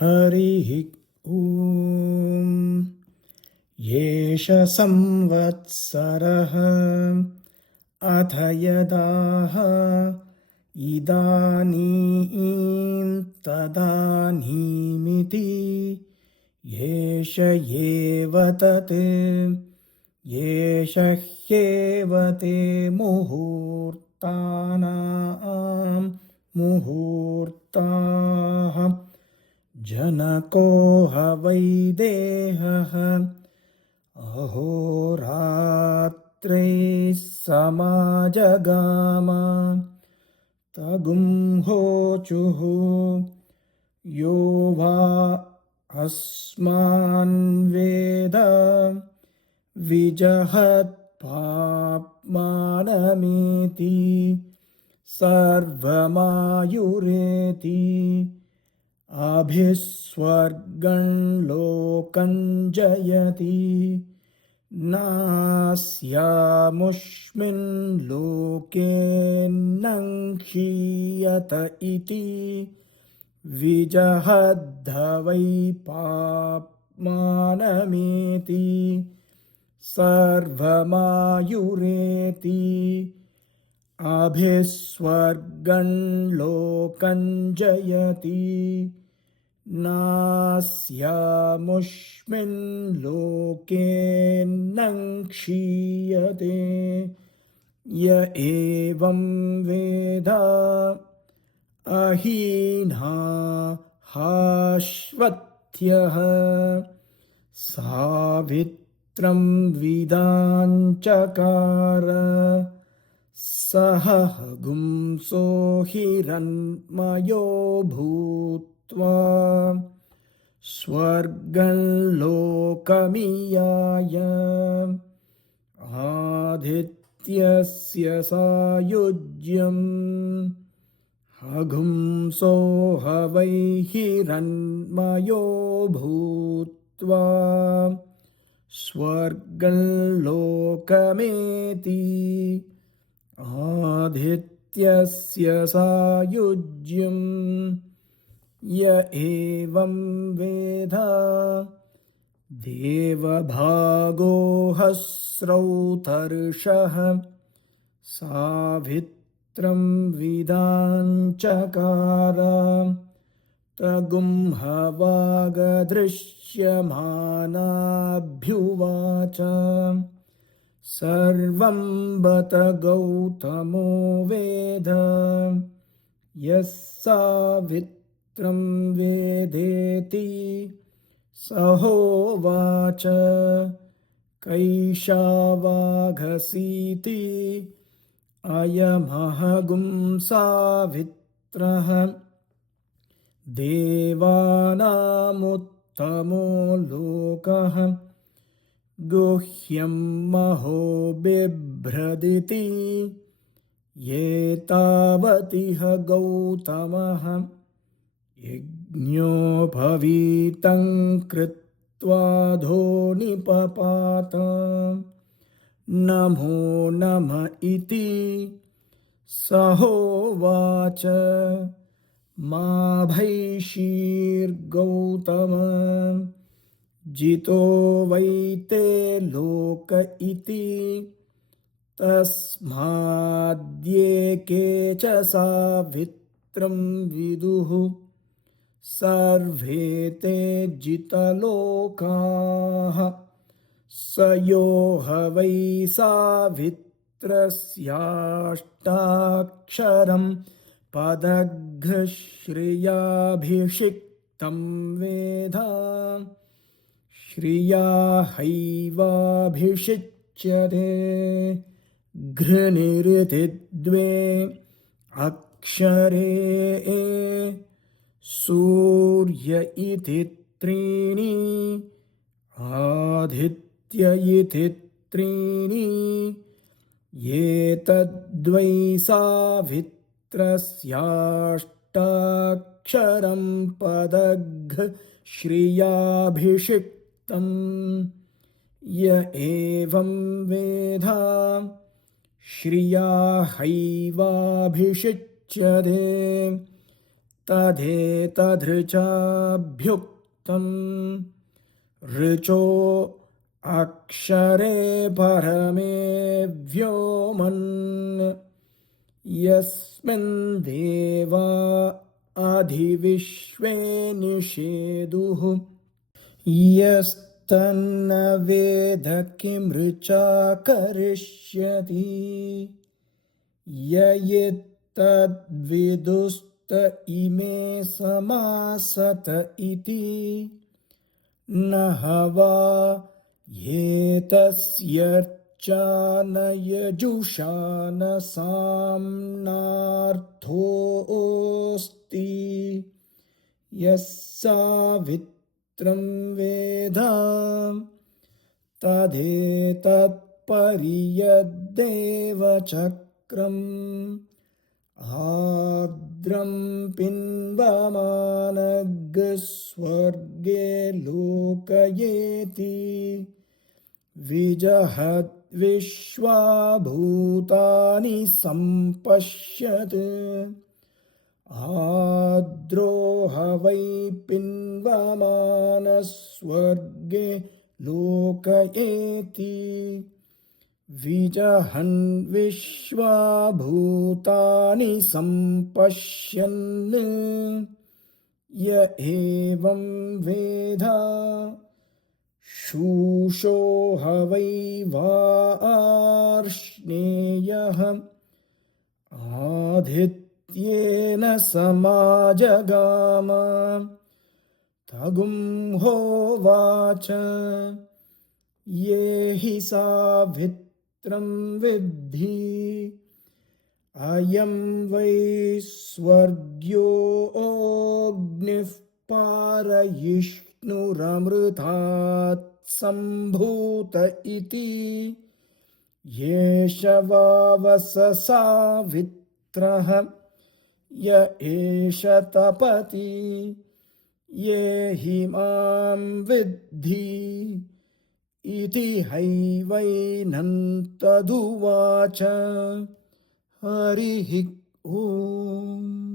हरिः ॐ। एष संवत्सरः अथ यदाह इदानीं तदानीमिति एष एव तत् एष ह्येव ते मुहूर्तानां मुहूर्ताः जनको ह वै देहः अहोरात्रैः समाजगाम तगुंहोचुः यो वा अस्मान् वेद विजहत्पाप्मानमेति सर्वमायुरेति अभिस्वर्गं लोकं जयति नास्यामुष्मिन् लोके न क्षीयत इति विजहद्धवै पाप्मानमेति सर्वमायुरेति अभिस्वर्गं लोकं जयति नास्यामुष्मिन् लोके न क्षीयते य एवं वेद अहीना हाश्वत्यः सावित्रं विदाञ्चकार सह गुंसो हिरण्मयो भूत्वा स्वर्गं लोकमियाय आदित्यस्य सायुज्यम् हगुंसो ह वै हिरण्मयो भूत्वा स्वर्गं लोकमेति आदित्यस्य सायुज्यम् य एवं वेद देवभागो हस्रौतर्षः सावित्रं विदाञ्चकार तगुंहवागदृश्यमानाभ्युवाच सर्वं बत गौतमो वेद यः सावित्रं वेदेति सहोवाच कैशावाघसीति अयमहगुं सावित्रः देवानामुत्तमो लोकः गुह्यं महो बिभ्रदिति एतावतिह गौतमः यज्ञोपवीतं कृत्वाधो निपपात नमो नम इति सहोवाच मा भैषीर्गौतम जितो वै ते लोक इति तस्माद्येके च सावित्रं विदुः सर्वे ते जितलोकाः स यो ह वै सावित्रस्याष्टाक्षरं पदघ्श्रियाभिषिक्तं वेद श्रिया हैवाभिषिच्यते घृनिरिति द्वे अक्षरे सूर्य इति त्रीणि आदित्य इति त्रीणि एतद्वै सावित्रस्याष्टाक्षरं पदघ्श्रियाभिषिक्तं य एवं वेद श्रिया हैवाभिषिच्यते तथेतदृचाभ्युक्तम् ऋचो अक्षरे परमे व्योमन् यस्मिन् देवा अधिविश्वे निषेदुः यस्तन्न वेद किं ऋचा करिष्यति य एतद्विदुस्त इमे समासत इति न हवा एतस्यर्चा न यजुषा न साम्नार्थोऽस्ति यः सावित्रं वेद तदेतत्पर्यदेवचक्रम् आर्द्रं पिन्वमानगस्वर्गे लोकयेति विजहद्विश्वाभूतानि सम्पश्यत् आद्रोह वै पिन्वमानस्वर्गे लोकयेति विजहन् विश्वाभूतानि सम्पश्यन् य एवं वेद शूषोह वै वार्ष्णेयः आदित्येन समाजगाम तगुं होवाच ये हि सावित्रं विद्धि अयं वै स्वर्ग्योऽग्निः पारयिष्णुरमृतात् सम्भूत इति येष वावस सावित्रः य एष तपति ये हि मां विद्धि इति हैवैनं तदुवाच हरिः ओम्।